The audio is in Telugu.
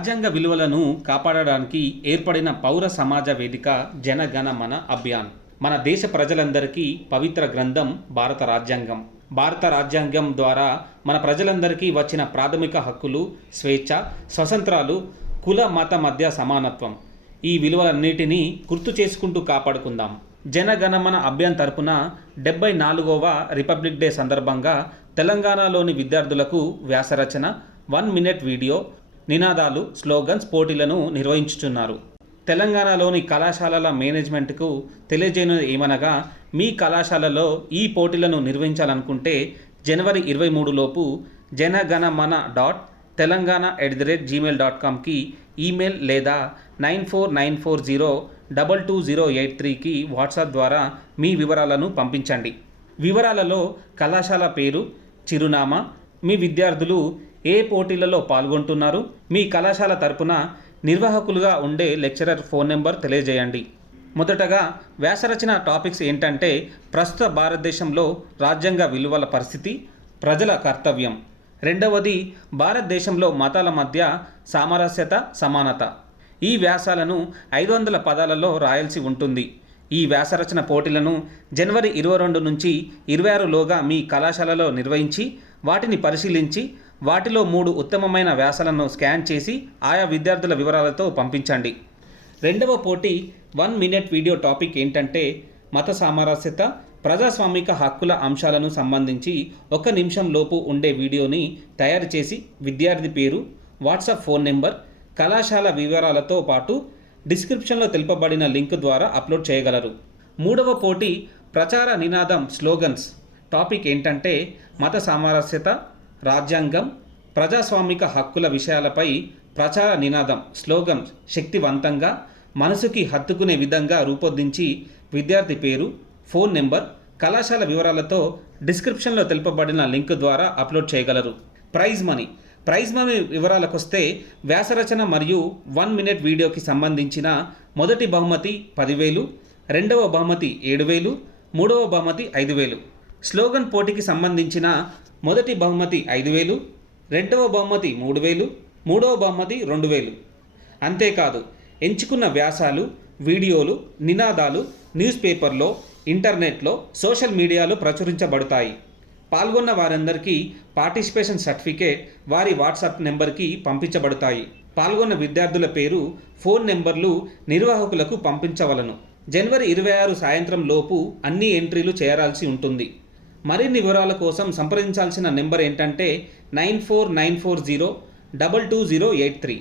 రాజ్యాంగ విలువలను కాపాడడానికి ఏర్పడిన పౌర సమాజ వేదిక జనగణమన అభియాన్. మన దేశ ప్రజలందరికీ పవిత్ర గ్రంథం భారత రాజ్యాంగం. భారత రాజ్యాంగం ద్వారా మన ప్రజలందరికీ వచ్చిన ప్రాథమిక హక్కులు, స్వేచ్ఛ, స్వతంత్రాలు, కుల మత మధ్య సమానత్వం. ఈ విలువలన్నిటినీ గుర్తు చేసుకుంటూ కాపాడుకుందాం. జనగణమన అభియాన్ తరపున 74వ రిపబ్లిక్ డే సందర్భంగా తెలంగాణలోని విద్యార్థులకు వ్యాసరచన, 1 మినిట్ వీడియో, నినాదాలు, స్లోగన్స్ పోటీలను నిర్వహించుచున్నారు. తెలంగాణలోని కళాశాలల మేనేజ్మెంట్కు తెలియజేయనిది ఏమనగా, మీ కళాశాలలో ఈ పోటీలను నిర్వహించాలనుకుంటే జనవరి 23 లోపు janagana.telangana@gmail.comకి ఈమెయిల్ లేదా 9494022083కి వాట్సాప్ ద్వారా మీ వివరాలను పంపించండి. వివరాలలో కళాశాల పేరు, చిరునామా, మీ విద్యార్థులు ఏ పోటీలలో పాల్గొంటున్నారు, మీ కళాశాల తరపున నిర్వాహకులుగా ఉండే లెక్చరర్ ఫోన్ నెంబర్ తెలియజేయండి. మొదటగా వ్యాసరచన టాపిక్స్ ఏంటంటే, ప్రస్తుత భారతదేశంలో రాజ్యాంగ విలువల పరిస్థితి, ప్రజల కర్తవ్యం. రెండవది, భారతదేశంలో మతాల మధ్య సామరస్యత, సమానత. ఈ వ్యాసాలను 500 పదాలలో రాయాల్సి ఉంటుంది. ఈ వ్యాసరచన పోటీలను జనవరి 22 నుంచి 26లోగా మీ కళాశాలలో నిర్వహించి వాటిని పరిశీలించి వాటిలో 3 ఉత్తమమైన వ్యాసాలను స్కాన్ చేసి ఆయా విద్యార్థుల వివరాలతో పంపించండి. రెండవ పోటీ 1 మినిట్ వీడియో టాపిక్ ఏంటంటే, మత సామరస్యత, ప్రజాస్వామిక హక్కుల అంశాలను సంబంధించి 1 నిమిషం లోపు ఉండే వీడియోని తయారు చేసి విద్యార్థి పేరు, వాట్సాప్ ఫోన్ నెంబర్, కళాశాల వివరాలతో పాటు డిస్క్రిప్షన్లో తెలుపబడిన లింక్ ద్వారా అప్లోడ్ చేయగలరు. మూడవ పోటీ ప్రచార నినాదం, స్లోగన్స్ టాపిక్ ఏంటంటే, మత సామరస్యత, రాజ్యాంగం, ప్రజాస్వామిక హక్కుల విషయాలపై ప్రచార నినాదం, స్లోగన్స్ శక్తివంతంగా మనసుకి హత్తుకునే విధంగా రూపొందించి విద్యార్థి పేరు, ఫోన్ నెంబర్, కళాశాల వివరాలతో డిస్క్రిప్షన్లో తెలుపబడిన లింక్ ద్వారా అప్లోడ్ చేయగలరు. ప్రైజ్ మనీ వివరాలకొస్తే, వ్యాసరచన మరియు 1 మినిట్ వీడియోకి సంబంధించిన మొదటి బహుమతి 10,000, రెండవ బహుమతి 7,000, మూడవ బహుమతి 5,000. స్లోగన్ పోటీకి సంబంధించిన మొదటి బహుమతి 5,000, రెండవ బహుమతి 3,000, మూడవ బహుమతి 2,000. అంతేకాదు, ఎంచుకున్న వ్యాసాలు, వీడియోలు, నినాదాలు న్యూస్ పేపర్లో, ఇంటర్నెట్లో, సోషల్ మీడియాలో ప్రచురించబడతాయి. పాల్గొన్న వారందరికీ పార్టిసిపేషన్ సర్టిఫికేట్ వారి వాట్సాప్ నెంబర్కి పంపించబడతాయి. పాల్గొన్న విద్యార్థుల పేరు, ఫోన్ నెంబర్లు నిర్వాహకులకు పంపించవలను. జనవరి 26 సాయంత్రం లోపు అన్ని ఎంట్రీలు చేరాల్సి ఉంటుంది. మరిన్ని వివరాల కోసం సంప్రదించాల్సిన నెంబర్ ఏంటంటే 9494022083.